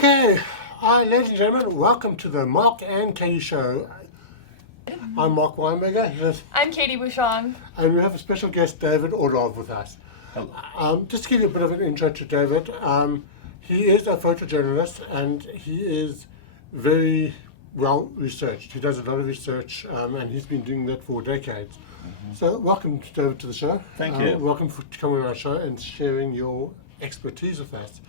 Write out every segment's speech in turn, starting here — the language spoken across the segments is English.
Okay, ladies and gentlemen, welcome to the Mark and Katie Show. I'm Mark Weinberger, I'm Katie Bouchon. and we have a special guest, David Orlov, with us. Hello. Just to give you a bit of an intro to David, he is a photojournalist and he is very well researched. He does a lot of research and he's been doing that for decades. So welcome, David, to the show. Thank you. Welcome to coming on our show and sharing your expertise with us.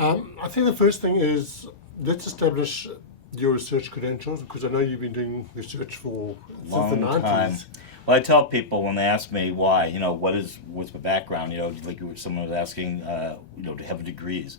I think the first thing is, let's establish your research credentials, because I know you've been doing research for since the Long 90s. time. Well, I tell people when they ask me why, what's my background, like someone was asking, to have degrees.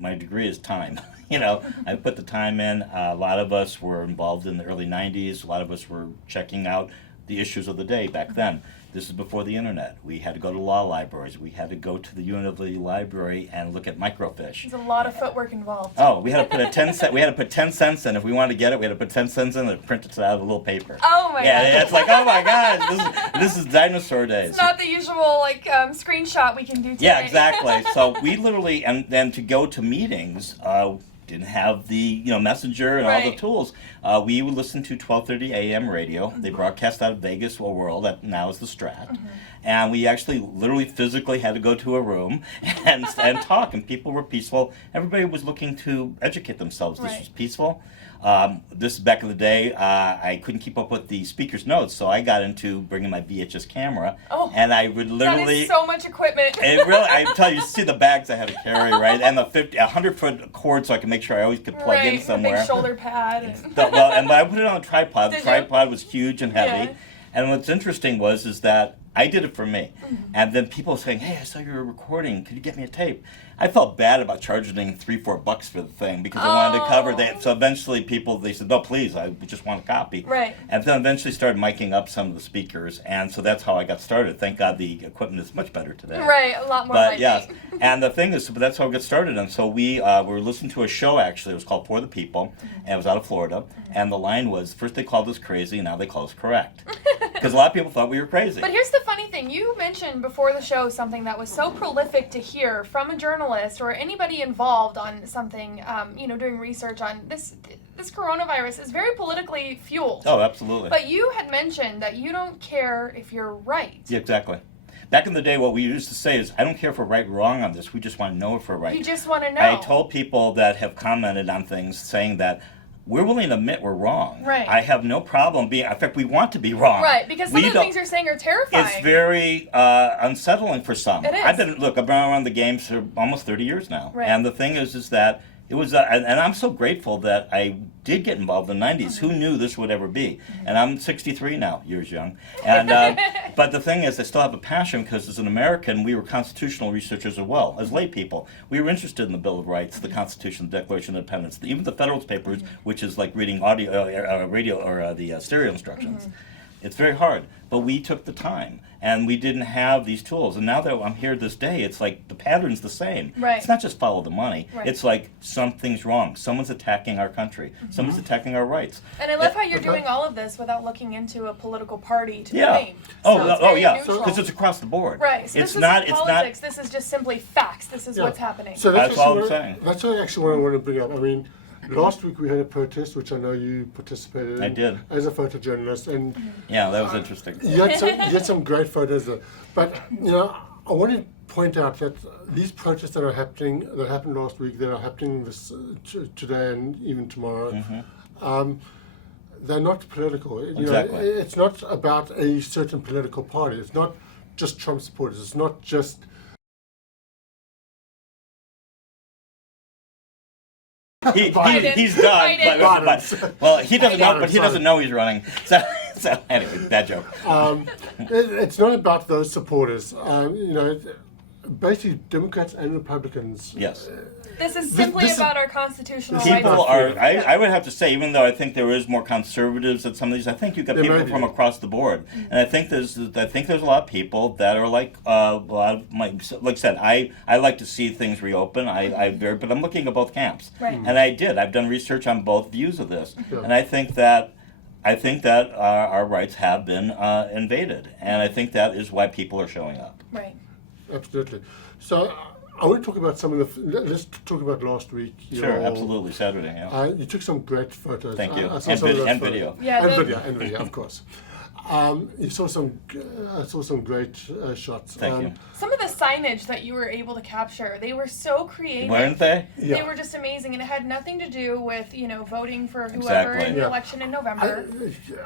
My degree is time. I put the time in. A lot of us were involved in the early 90s. A lot of us were checking out the issues of the day back then. This is before the internet. We had to go to law libraries. We had to go to the University Library and look at microfiche. There's a lot of footwork involved. Oh, we had to put 10 cents. We had to put 10 cents in if we wanted to get it. We had to put 10 cents in and print it out of a little paper. Oh my Yeah, god. it's like, oh my gosh, this is dinosaur days. It's not the usual screenshot we can do today. Yeah, exactly. So we literally, and then to go to meetings, didn't have the messenger and all the Right. tools. We would listen to 12:30 a.m. radio. They broadcast out of Vegas World, that now is the Strat. And we actually literally physically had to go to a room and talk, and people were peaceful. Everybody was looking to educate themselves. This Right. was peaceful. This is back in the day. I couldn't keep up with the speaker's notes, so I got into bringing my VHS camera, Oh, and I would That literally. is so much equipment. It really, I tell you, see the bags I had to carry, right? And the 100-foot cord so I could make sure I always could plug in right, somewhere. a big shoulder pad. And And I put it on a tripod. The Did you? tripod was huge and heavy. Yeah. And what's interesting is that I did it for me. And then people were saying, hey, I saw you were recording. Could you get me a tape? I felt bad about charging $3-4 for the thing because I wanted to cover that. So eventually they said, no, please, I just want a copy. Right. And then eventually started miking up some of the speakers. And so that's how I got started. Thank God the equipment is much better today. Right, a lot more But lightweight. yes, and the thing is, but that's how we got started. And so we were listening to a show, actually. It was called For the People, and it was out of Florida. And the line was, first they called us crazy, now they call us correct. Because a lot of people thought we were crazy. But here's the funny thing. You mentioned before the show something that was so prolific to hear from a journalist or anybody involved on something, doing research on this coronavirus is very politically fueled. Oh, absolutely. But you had mentioned that you don't care if you're right. Yeah, exactly. Back in the day, what we used to say is, I don't care if we're right or wrong on this. We just want to know if we're right. You just want to know. I told people that have commented on things saying that we're willing to admit we're wrong. Right. I have no problem being, in fact, we want to be wrong. Right, because some We of the don't- things you're saying are terrifying. It's very unsettling for some. It is. I've been around the game for almost 30 years now. Right. And the thing is that it was, and I'm so grateful that I did get involved in the 90s. Who knew this would ever be? And I'm 63 now, years young. And but the thing is, I still have a passion because as an American, we were constitutional researchers as well, as lay people. We were interested in the Bill of Rights, the Constitution, the Declaration of Independence, even the Federalist Papers, which is like reading audio, radio, or the stereo instructions. It's very hard, but we took the time, and we didn't have these tools. And now that I'm here this day, it's like the pattern's the same. Right. It's not just follow the money. Right. It's like something's wrong. Someone's attacking our country. Someone's attacking our rights. And I love how you're doing all of this without looking into a political party to Yeah. blame. Oh, So it's oh very yeah. neutral. Because it's across the board. Right. So It's this not. isn't It's politics. This is just simply facts. This is Yeah. what's happening. So That's all I'm actually saying. That's actually what I want to bring up. I mean, last week we had a protest, which I know you participated in. I did. As a photojournalist, and Yeah, that was interesting. you had some great photos there. But, I want to point out that these protests that happened last week, that are happening today and even tomorrow, they're not political. Exactly. It's not about a certain political party. It's not just Trump supporters. It's not just... Biden. He's done. Biden. But well, he doesn't know. Biden, But he sorry. doesn't know he's running. So anyway, bad joke. It's not about those supporters. Basically, Democrats and Republicans. Yes. This is simply this is- about our constitutional this is rights. People not are. fair. I would have to say, even though I think there is more conservatives at some of these, I think you've got There people may be. from across the board, and I think there's a lot of people that are like a lot of my. Like I said, I like to see things reopen. But I'm looking at both camps, Right. and I did. I've done research on both views of this, Yeah. and I think that our rights have been invaded, and I think that is why people are showing up. Right. Absolutely. So I want to talk about some of the. Let's talk about last week. Sure, absolutely, Saturday. Yeah. You took some great photos. Thank you. I saw And, some of those and photos. video. Yeah, And video, of course. You saw some. I saw some great shots. Thank you. some of the signage that you were able to capture, they were so creative. Weren't they? Yeah. They were just amazing, and it had nothing to do with voting for whoever Exactly. in the Yeah. election in November.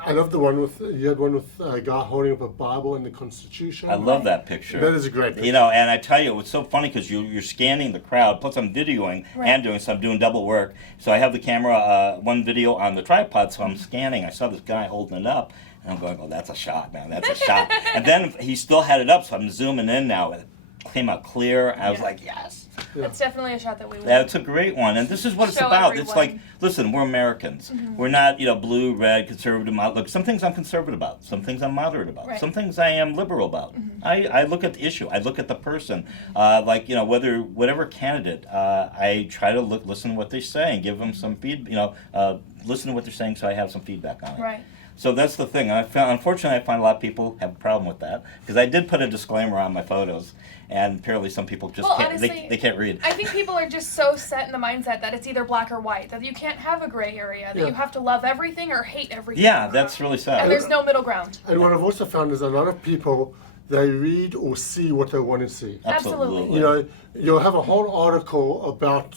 I love the one with you had one with a guy holding up a Bible and the Constitution. I love that picture. That is a great picture. You know, and I tell you, it's so funny because you're scanning the crowd, plus I'm videoing Right. and doing, so I'm doing double work. So I have the camera, one video on the tripod, so I'm scanning. I saw this guy holding it up, and I'm going, oh, that's a shot, man, that's a shot. And then he still had it up, so I'm zooming in now. It came out clear. I was Yeah. like, yes. That's definitely a shot that we want. That's a great one, and this is what it's Show about. It's like, everyone. listen, we're Americans. We're not, blue, red, conservative, look, some things I'm conservative about, some things I'm moderate about, Right. some things I am liberal about. I look at the issue, I look at the person, whatever candidate, I try to listen to what they say and give them some listen to what they're saying so I have some feedback on it. Right. So that's the thing. Unfortunately, I find a lot of people have a problem with that because I did put a disclaimer on my photos, and apparently some people just Well, can't. honestly, they can't read. I think people are just so set in the mindset that it's either black or white, that you can't have a gray area, that Yeah. you have to love everything or hate everything. Yeah, that's really sad. And there's no middle ground. And what I've also found is a lot of people, they read or see what they want to see. Absolutely. You know, you'll have a whole article about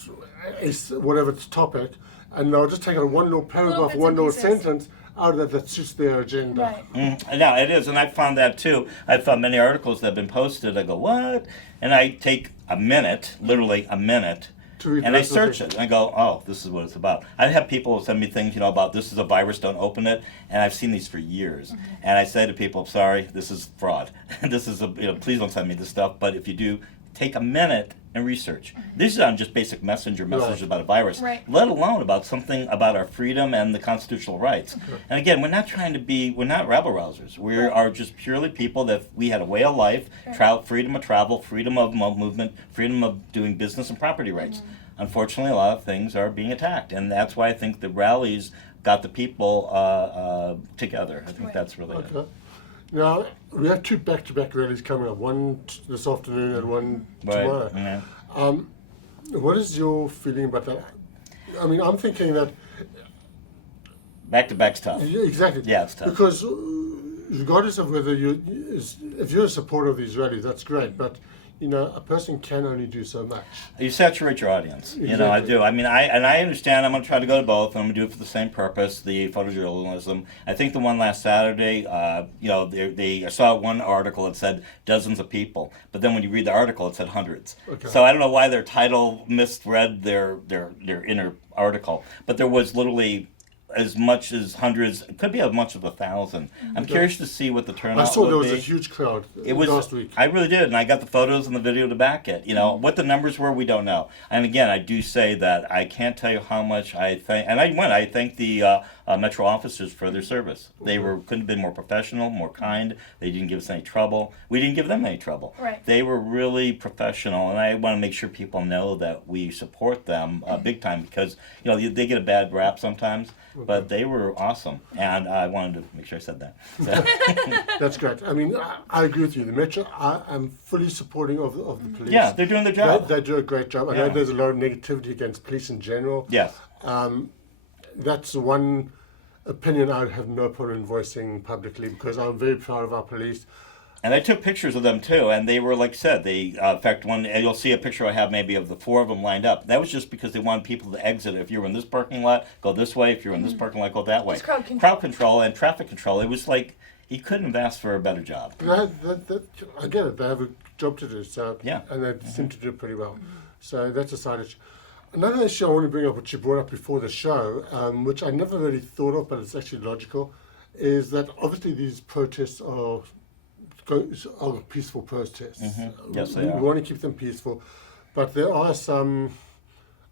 whatever its topic, and they'll just take out one little paragraph, bits one and little pieces. sentence out of that suits their agenda. Right. No, it is, and I found that too. I found many articles that have been posted. I go, what? And I take a minute, literally a minute, To read and the I rest of the search thing. it, and I go, oh, this is what it's about. I have people send me things, about this is a virus, don't open it, and I've seen these for years. And I say to people, sorry, this is fraud. This is please don't send me this stuff. But if you do, take a minute and research. This is on just basic messenger messages Right. about a virus, Right. let alone about something about our freedom and the constitutional rights. And again, we're not trying to we're not rabble rousers. We are just purely people that we had a way of life, freedom of travel, freedom of movement, freedom of doing business and property rights. Unfortunately, a lot of things are being attacked, and that's why I think the rallies got the people together. I think Right. that's really it. Okay. Now, we have two back-to-back rallies coming up, one this afternoon and one tomorrow. Yeah. What is your feeling about that? I mean, I'm thinking that, Back to back's tough. yeah, exactly. Yeah, it's tough. Because regardless of whether if you're a supporter of these rallies, that's great, but, a person can only do so much. You saturate your audience. I Exactly. do. I mean, I understand. I'm going to try to go to both, and I'm going to do it for the same purpose, the photojournalism. I think the one last Saturday, I saw one article that said dozens of people, but then when you read the article, it said hundreds. Okay. So I don't know why their title misread their inner article, but there was literally as much as hundreds. It could be as much as 1,000. I'm curious to see what the turnout I saw would there was be. a huge crowd It was last week. I really did, and I got the photos and the video to back it. What the numbers were, we don't know. And again, I do say that I can't tell you how much I thank. And I thank the Metro officers for their service. They couldn't have been more professional, more kind. They didn't give us any trouble. We didn't give them any trouble. Right. They were really professional, and I want to make sure people know that we support them big time because they get a bad rap sometimes, but they were awesome, and I wanted to make sure I said that. So. That's great. I mean, I agree with you. The Metro, I am fully supporting of the police. Yeah, they're doing their job. They do a great job. I Yeah. know there's a lot of negativity against police in general. Yes. That's one opinion I have no problem voicing publicly because I'm very proud of our police. And I took pictures of them too, and they were, like I said, in fact, you'll see a picture I have maybe of the 4 of them lined up. That was just because they wanted people to exit. If you're in this parking lot, go this way. If you're in this parking lot, go that way. Just crowd control. Crowd control and traffic control. It was like, he couldn't have asked for a better job. I get it. They have a job to do. So Yeah. and they seem to do it pretty well. So that's a side issue. Another issue I want to bring up, which you brought up before the show, which I never really thought of, but it's actually logical, is that obviously these protests are peaceful protests. Yes, they we are. want to keep them peaceful, but there are some,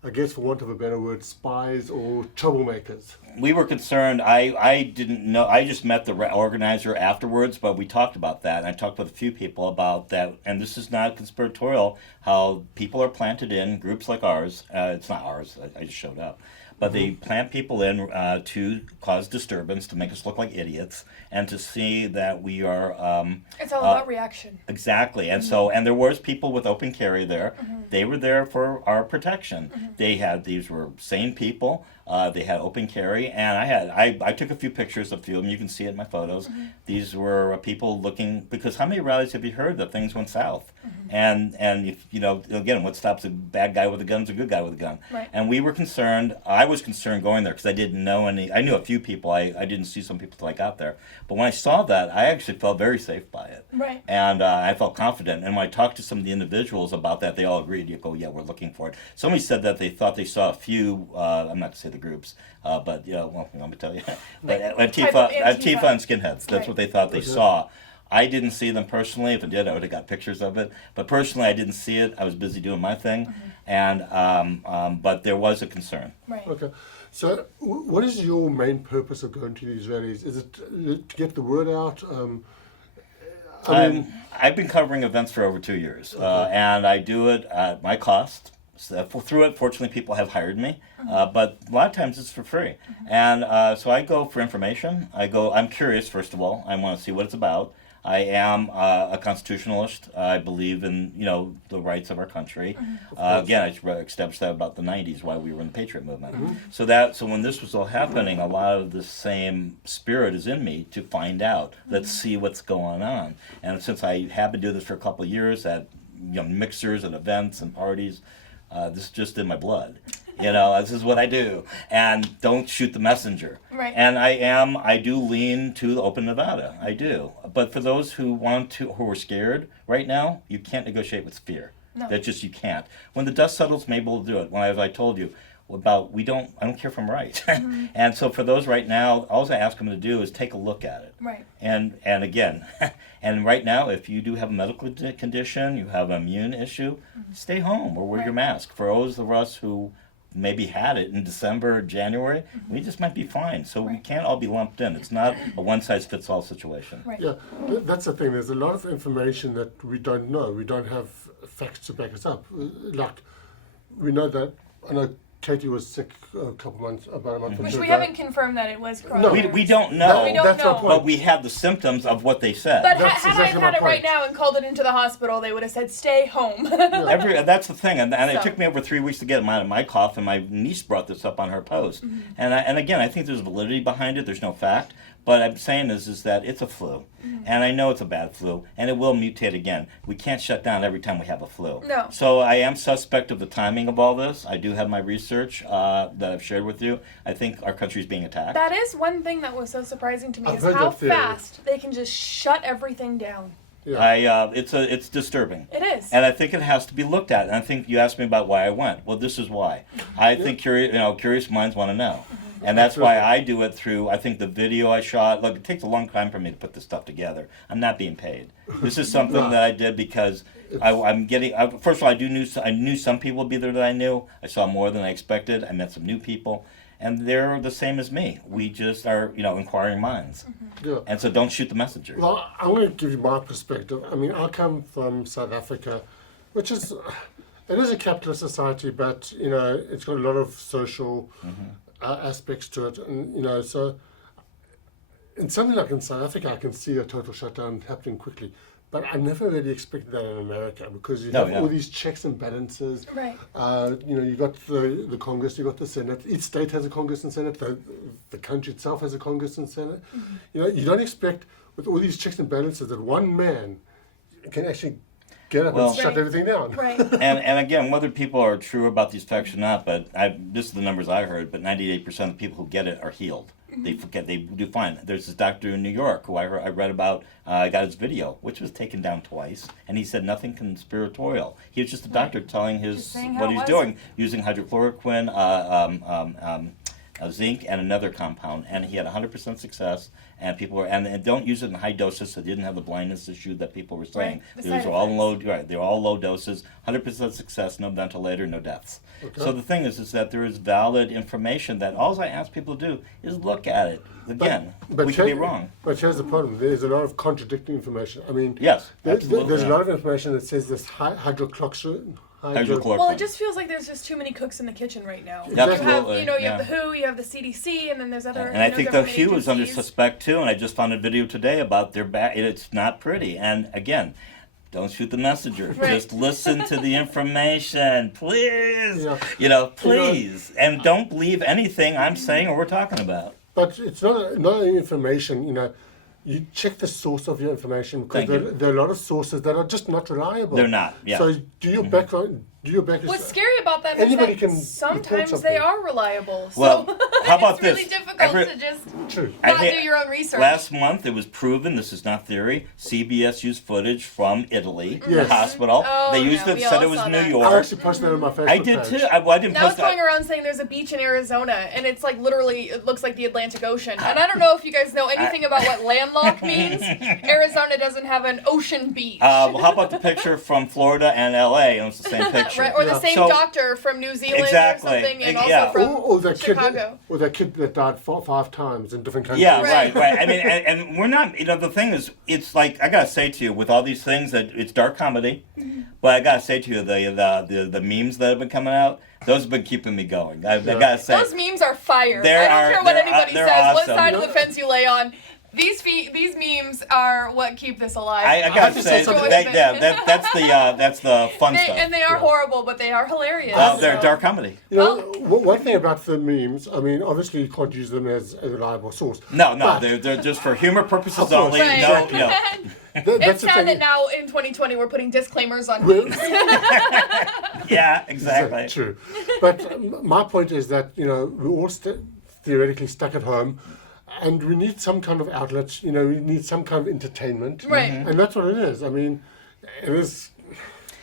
I guess for want of a better word, spies or troublemakers. We were concerned. I didn't know. I just met the organizer afterwards, but we talked about that. And I talked with a few people about that. And this is not conspiratorial, how people are planted in groups like ours. It's not ours. I just showed up. but they plant people in to cause disturbance, to make us look like idiots, and to see that we are. It's all about reaction. Exactly, and so there was people with open carry there. They were there for our protection. These were sane people. They had open carry, and I took a few pictures of a few of them. You can see it in my photos. These were people looking, because how many rallies have you heard that things went south? And if again, what stops a bad guy with a gun is a good guy with a gun. Right. And we were concerned. I was concerned going there because I didn't know any. I knew a few people. I didn't see some people till I got there. But when I saw that, I actually felt very safe by it. Right. And I felt confident. And when I talked to some of the individuals about that, they all agreed. You go, yeah, we're looking for it. Somebody said that they thought they saw a few. I'm not to say the groups, but well, let me tell you, but Antifa and skinheads. That's what they thought they saw. I didn't see them personally. If I did, I would have got pictures of it. But personally, I didn't see it. I was busy doing my thing, and but there was a concern. Right. Okay. So, what is your main purpose of going to these rallies? Is it to get the word out? I've been covering events for over 2 years, and I do it at my cost. So through it, fortunately, people have hired me, but a lot of times it's for free. And so I go for information. I'm curious, first of all. I want to see what it's about. I am a constitutionalist. I believe in the rights of our country. Again, I established that about the 90s, why we were in the Patriot movement. So when this was all happening, a lot of the same spirit is in me to find out. Let's see what's going on. And since I have been doing this for a couple of years at mixers and events and parties, this is just in my blood. This is what I do. And don't shoot the messenger. Right. And I do lean to open Nevada. I do. But for those who are scared right now, you can't negotiate with fear. No. You can't. When the dust settles, maybe we'll do it. As I told you, I don't care if I'm right. And so for those right now, all I ask them to do is take a look at it. Right. And again, and right now, if you do have a medical condition, you have an immune issue, stay home or wear your mask. For those of us who maybe had it in December or January, we just might be fine. So we can't all be lumped in. It's not a one-size-fits-all situation. Right. Yeah, that's the thing. There's a lot of information that we don't know. We don't have facts to back us up. Like, we know that, I know Katie was sick about a month or Which two we ago. haven't confirmed that it was coronavirus. No. We don't know, We don't That's my know. point. but we have the symptoms of what they said. But That's had exactly I my had it right point. now and called it into the hospital, they would have said, stay home. That's the thing, and it So. took me over 3 weeks to get my cough, and my niece brought this up on her post. And again, I think there's validity behind it. There's no fact, but I'm saying is that it's a flu, and I know it's a bad flu, and it will mutate again. We can't shut down every time we have a flu. No. So I am suspect of the timing of all this. I do have my research that I've shared with you. I think our country's being attacked. That is one thing that was so surprising to me, I've is heard how that theory. fast they can just shut everything down. Yeah. It's disturbing. It is. And I think it has to be looked at. And I think you asked me about why I went. Well, this is why. I think curious minds want to know. And that's why I do it through, I think the video I shot, look, it takes a long time for me to put this stuff together. I'm not being paid. This is something that I did because I'm getting, first of all, I knew some people would be there that I knew. I saw more than I expected. I met some new people. And they're the same as me. We just are, inquiring minds. Yeah. And so don't shoot the messenger. Well, I'm going to give you my perspective. I mean, I come from South Africa, which is, it is a capitalist society, but, it's got a lot of social aspects to it. And, so in something like in South Africa, I can see a total shutdown happening quickly. But I never really expected that in America because you have all these checks and balances. Right. You got the Congress, you got the Senate. Each state has a Congress and Senate. The country itself has a Congress and Senate. You don't expect with all these checks and balances that one man can actually get up and shut everything down. Right. And again, whether people are true about these facts or not, but this is the numbers I heard, but 98% of the people who get it are healed. They do fine. There's this doctor in New York who I read about, got his video, which was taken down twice, and he said nothing conspiratorial. He was just a doctor telling what he's doing, using hydrochloroquine, zinc, and another compound, and he had 100% success. And people were, and don't use it in high doses, so they didn't have the blindness issue that people were saying. Right. These were all low, they're all low doses, 100% success, no ventilator, no deaths. Okay. So the thing is that there is valid information that all I ask people to do is look at it. Again, we could be wrong. But here's the problem. There's a lot of contradicting information. I mean, Yes, there's absolutely. a lot of information that says this Hydrochloroquine. Well, it just feels like there's just too many cooks in the kitchen right now. Exactly. You have, you Absolutely, have the WHO, you have the CDC, and then there's other. And I think the government WHO is under agencies. suspect too. And I just found a video today about their back. It's not pretty. And again, don't shoot the messenger. Right. Just listen to the information, please. Yeah. Please, and don't believe anything I'm saying or we're talking about. But it's not only information, you check the source of your information, because Thank you. there are a lot of sources that are just not reliable. They're not. Yeah. So do your background, What's scary about that is Anybody that can report sometimes something. they are reliable. Well, so how about it's really this? difficult to just True. I not do think your own research. Last month, it was proven, this is not theory, CBS used footage from Italy, Yes. the hospital. Oh, they used yeah, it, we said all it was saw New that. I York. actually posted that on my Facebook I did page. too. I didn't Now it's post going that. around saying there's a beach in Arizona, and it's like literally, it looks like the Atlantic Ocean. And I don't know if you guys know anything about what landlocked means. Arizona doesn't have an ocean beach. Well, how about the picture from Florida and LA? And it's the same picture. Right, or the Yeah. same So- doctor from New Zealand Exactly. or something, and Yeah. also from Or that Chicago. kid, or that kid that died 5 times in different countries. Yeah, Right. right. I mean, and we're not, the thing is, it's like, I gotta say to you, with all these things, that it's dark comedy, but I gotta say to you, the memes that have been coming out, those have been keeping me going. I gotta say. Those memes are fire. There I don't are- care what they're anybody they're says, what awesome. side of the fence you lay on. These memes are what keep this alive. I have gotta to say, say something. that's the fun stuff. And they are horrible, but they are hilarious. They're so- dark comedy. One thing about the memes, I mean, obviously you can't use them as a reliable source. No, But they're just for humor purposes Of course. only. Right. No. that's It's the sad thing. that now in 2020 we're putting disclaimers on Well, memes. Yeah, exactly. True. But my point is that, we're all theoretically stuck at home, and we need some kind of outlet, we need some kind of entertainment. Right. And that's what it is. I mean, it is,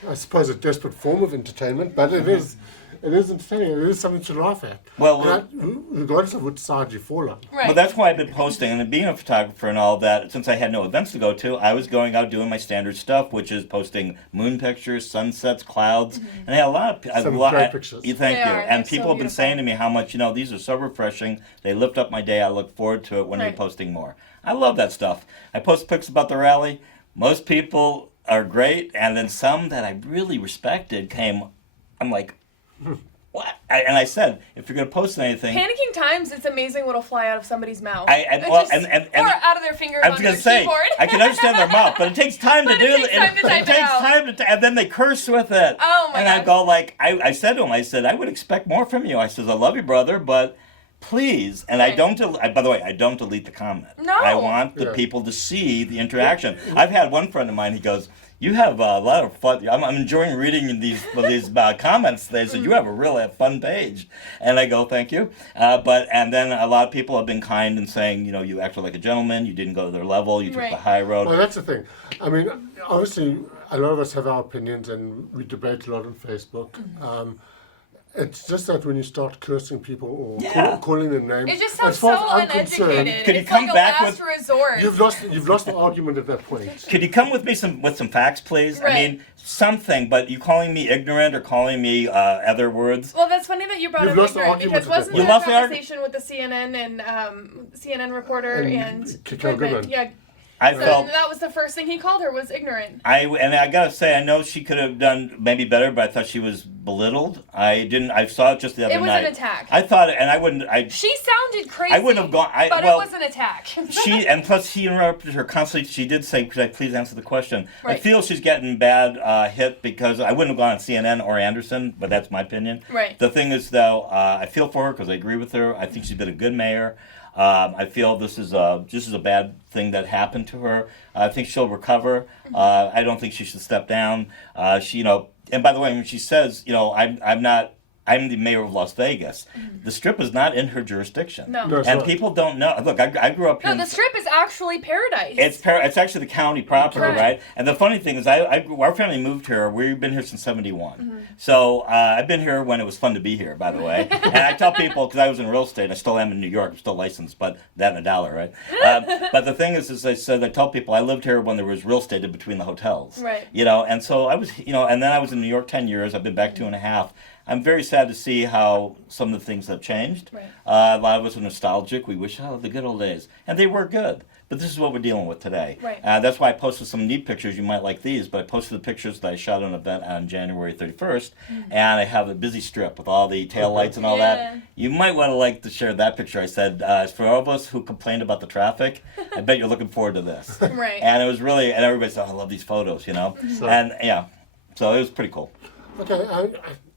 I suppose, a desperate form of entertainment, but it is entertaining. It is something to laugh at. Well, regardless of which side you fall on. Right. Well, that's why I've been posting, and being a photographer and all that, since I had no events to go to, I was going out doing my standard stuff, which is posting moon pictures, sunsets, clouds, and I had a lot of... Some great pictures. Thank They you. are. And They're people so have been beautiful. saying to me how much, these are so refreshing. They lift up my day. I look forward to it when you're Right. posting more. I love that stuff. I post pics about the rally. Most people are great, and then some that I really respected came... I'm like... What? And I said, if you're going to post anything... Panicking times, it's amazing what'll fly out of somebody's mouth. And Or out of their fingers I was on going their to say, keyboard. I can understand their mouth, but it takes time to But do it takes time to type it out. and then they curse with it. Oh, my And I gosh. go like, I said to him, I said, I would expect more from you. I says, I love you, brother, but please. And I Right. don't, by the way, I don't delete the comment. No. I want the Yeah. people to see the interaction. I've had one friend of mine, he goes, you have a lot of fun. I'm enjoying reading these comments. They said, you have a really fun page. And I go, thank you. And then a lot of people have been kind and saying, you acted like a gentleman. You didn't go to their level. You took Right. the high road. Well, that's the thing. I mean, obviously, a lot of us have our opinions, and we debate a lot on Facebook. It's just that when you start cursing people or Yeah. calling them names, It just as sounds far so as I'm concerned, uneducated. Could you It's come like a back last with- resort. you've lost the argument at that point. Could you come with me with some facts, please? I Right. mean, something, but you calling me ignorant or calling me other words? Well, that's funny that you brought You've up lost the ignorant, argument because at that wasn't point. there You a lost the argu- conversation with the CNN and CNN reporter And and Kiko Goodman. Yeah, I so felt that was the first thing he called her was ignorant. and I gotta say, I know she could have done maybe better, but I thought she was belittled. I saw it just the other It was night. an attack. I thought, and I wouldn't. She sounded crazy. I wouldn't have gone. but well, it was an attack. and plus he interrupted her constantly. She did say, "Could I please answer the question?" I Right. feel she's getting bad hit because I wouldn't have gone on CNN or Anderson, but that's my opinion. Right. The thing is, though, I feel for her because I agree with her. I think she's been a good mayor. I feel this is a bad thing that happened to her. I think she'll recover. I don't think she should step down. And by the way, when she says, I'm the mayor of Las Vegas. The Strip is not in her jurisdiction. No. No, it's And not. people don't know. Look, I grew up here. No, the Strip is actually paradise. It's actually the county property, Correct. right? And the funny thing is, our family moved here. We've been here since '71. Mm-hmm. So I've been here when it was fun to be here, by the way. And I tell people, because I was in real estate, I still am in New York. I'm still licensed, but that and $1, right? But the thing is I tell people I lived here when there was real estate in between the hotels. Right. And so I was, and then I was in New York 10 years. I've been back 2.5. I'm very sad to see how some of the things have changed. Right. A lot of us are nostalgic. We wish, the good old days. And they were good. But this is what we're dealing with today. Right. That's why I posted some neat pictures. You might like these, but I posted the pictures that I shot at an event on January 31st, and I have a busy strip with all the taillights and all that. You might want to share that picture. I said, for all of us who complained about the traffic, I bet you're looking forward to this. Right. And it was really, and everybody said, oh, I love these photos, Sure. And yeah, so it was pretty cool. Okay,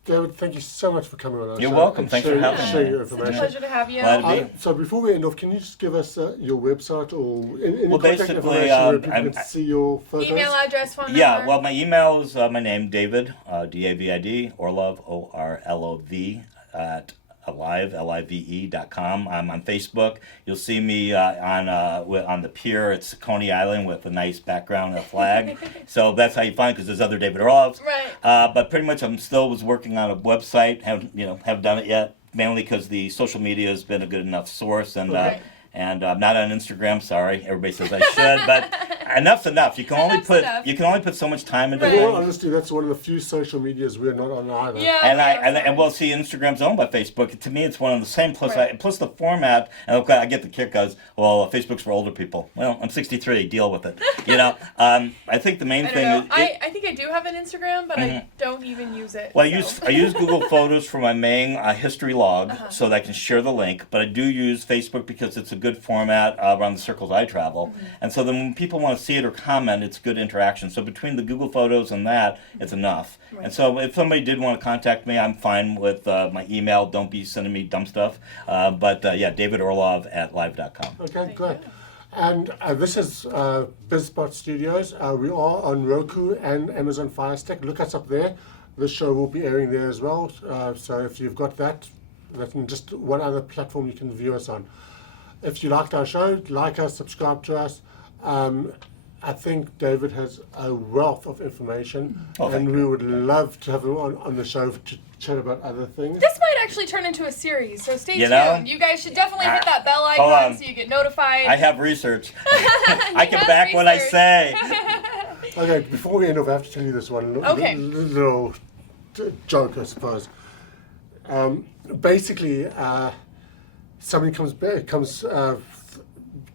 David, thank you so much for coming on our show. You're welcome. and Thanks for having me. sharing your It's a information. pleasure to have you. Glad to be. So before we end off, can you just give us your website or any Well, contact basically, information where people I'm- can see your photos? Email address, phone number. Yeah, well, my email is my name, David, D-A-V-I-D, Orlov, O-R-L-O-V, at alive.com. I'm on Facebook. You'll see me on the pier at Coney Island with a nice background and a flag. So that's how you find, because there's other David Orlovs. Right. But pretty much I'm still working on a website. Haven't done it yet, mainly because the social media has been a good enough source. And Right. and I'm not on Instagram. Sorry, everybody says I should, but enough's enough. You can only Enough. put so much time into Right. things. Well, honestly, that's one of the few social medias we're not on either. Yeah. And we'll see Instagram's owned by Facebook. To me, it's one of the same. Plus, Right. plus the format. And okay, I get the kick as well. Facebook's for older people. Well, I'm 63. Deal with it. I think the main I don't thing know. is. I think I do have an Instagram, but I don't even use it. Well, so. I use Google Photos for my main history log, so that I can share the link. But I do use Facebook because it's a good format around the circles I travel, and so then when people want to see it or comment, it's good interaction. So between the Google Photos and that, it's enough. Right. And so if somebody did want to contact me, I'm fine with my email. Don't be sending me dumb stuff. But David Orlov at live.com. Okay, great. And this is BizSpot Studios. We are on Roku and Amazon Fire Stick. Look us up there. This show will be airing there as well. So if you've got that, that's just one other platform you can view us on. If you liked our show, like us, subscribe to us. I think David has a wealth of information, and we would love to have him on the show to chat about other things. This might actually turn into a series, so stay tuned. You guys should definitely hit that bell Hold icon on. so you get notified. I have research. I can has back what I research. say. Okay, before we end off, I have to tell you this one Okay. little joke, I suppose. Basically, somebody comes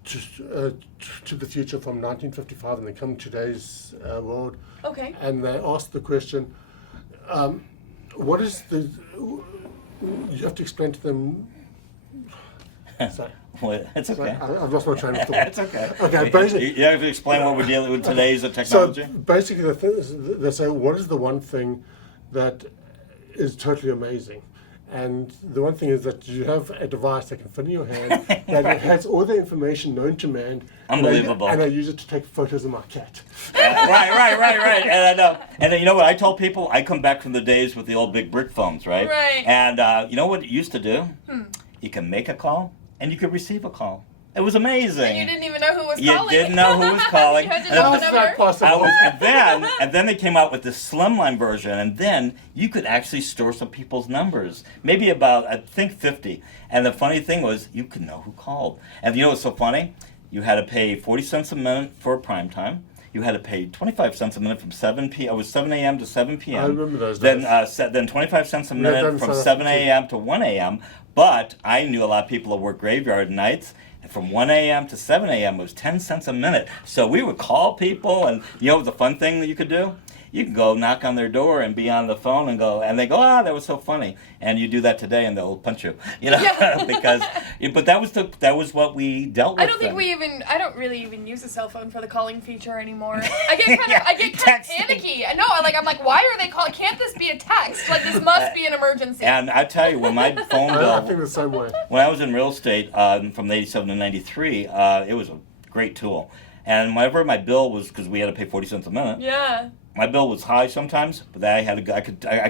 to the future from 1955, and they come to today's world, Okay. and they ask the question, what is the... You have to explain to them... Sorry. Well, it's okay. I've lost my train of thought. It's okay. Okay, basically... You have to explain what we're dealing with today's So technology. basically, the thing is, they say, what is the one thing that is totally amazing? And the one thing is that you have a device that can fit in your hand, that it has all the information known to man. Unbelievable. And I use it to take photos of my cat. Right. And I know. And then, you know what I tell people? I come back from the days with the old big brick phones, right? Right. And you know what it used to do? You can make a call and you could receive a call. It was amazing. And you didn't even know who was You calling. didn't know who was calling. You had to And know How the is that number. possible? and then they came out with this slimline version, and then you could actually store some people's numbers, maybe about I think 50. And the funny thing was, you could know who called. And you know what's so funny? You had to pay 40 cents a minute for prime time. You had to pay 25 cents a minute from 7 p.m. It was 7 a.m. to 7 p.m. I remember those Then days. then 25 cents a We had minute them from set up 7 too. a.m. to 1 a.m. But I knew a lot of people that work graveyard nights. And from 1 a.m. to 7 a.m. it was 10 cents a minute. So we would call people, and you know the fun thing that you could do? You can go knock on their door and be on the phone and they go, that was so funny. And you do that today and they'll punch you, Yeah. but that was what we dealt with. I don't think then. I don't really even use a cell phone for the calling feature anymore. I get kind of Texting. panicky. I know, I'm like, why are they calling? Can't this be a text? Like, this must be an emergency. And I tell you, when my phone I think bill, the same way. when I was in real estate from 87 to 93, it was a great tool. And whenever my bill was, because we had to pay 40 cents a minute, Yeah. my bill was high sometimes, but I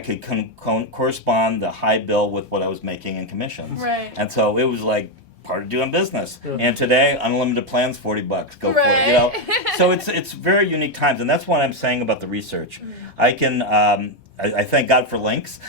could correspond the high bill with what I was making in commissions. Right. And so it was like part of doing business. And today, unlimited plans, $40. Go for it. Right. So it's very unique times, and that's what I'm saying about the research. I can I thank God for links,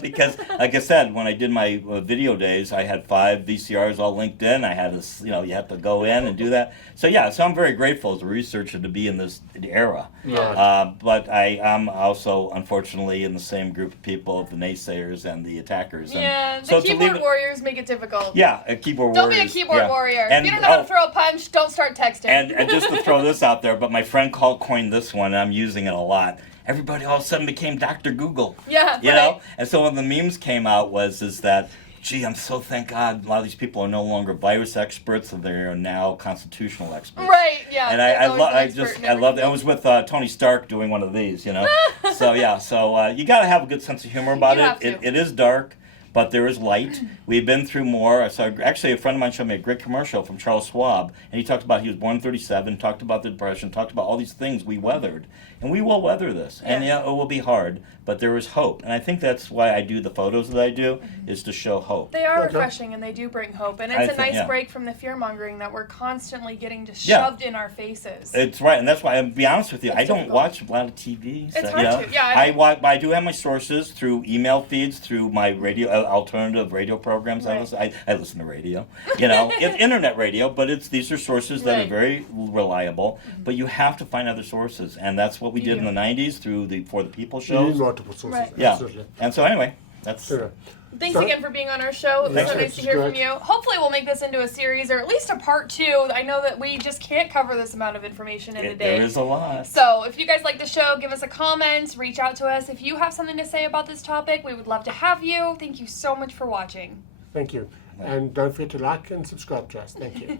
because like I said, when I did my video days, I had 5 VCRs all linked in. I had this, you have to go in and do that. So so I'm very grateful as a researcher to be in this era. Right. But I am also, unfortunately, in the same group of people, the naysayers and the attackers. And Yeah, the so to keyboard leave it- warriors make it difficult. Yeah, a keyboard Don't warrior. be a keyboard warrior. And, if you don't know how to throw a punch, don't start texting. and just to throw this out there, but my friend coined this one, and I'm using it a lot. Everybody all of a sudden became Dr. Google. Yeah, You know? And so when the memes came out is that, gee, I'm so thank God a lot of these people are no longer virus experts, and they're now constitutional experts. Right, yeah. And there's always an I expert in love that. I everything. was with Tony Stark doing one of these, So you got to have a good sense of humor about You it. have to. It is dark, but there is light. We've been through more. So actually, a friend of mine showed me a great commercial from Charles Schwab, and he talked about he was born in 1937, talked about the Depression, talked about all these things we weathered. And we will weather this. And Yes. it will be hard, but there is hope. And I think that's why I do the photos that I do, is to show hope. They are Okay. refreshing and they do bring hope. And I it's a think, nice yeah. break from the fear mongering that we're constantly getting just Yeah. shoved in our faces. It's right, and that's why, to be honest with you, I It's don't difficult. watch a lot of TV. It's hard to, yeah, I know. I do have my sources through email feeds, through my radio, alternative radio programs. Right. I listen to radio, it's internet radio, but these are sources that are Right. very reliable. But you have to find other sources, and that's what we You did do. in the '90s through the For the People You need shows. multiple sources. Right. Yeah, Absolutely. and so anyway, that's. Sure. Thanks So- again for being on our show. It was Thanks, so nice it's to hear from great. you. Hopefully we'll make this into a series or at least a part 2. I know that we just can't cover this amount of information in a day. There is a lot. So if you guys like the show, give us a comment, reach out to us. If you have something to say about this topic, we would love to have you. Thank you so much for watching. Thank you. And don't forget to like and subscribe to us. Thank you.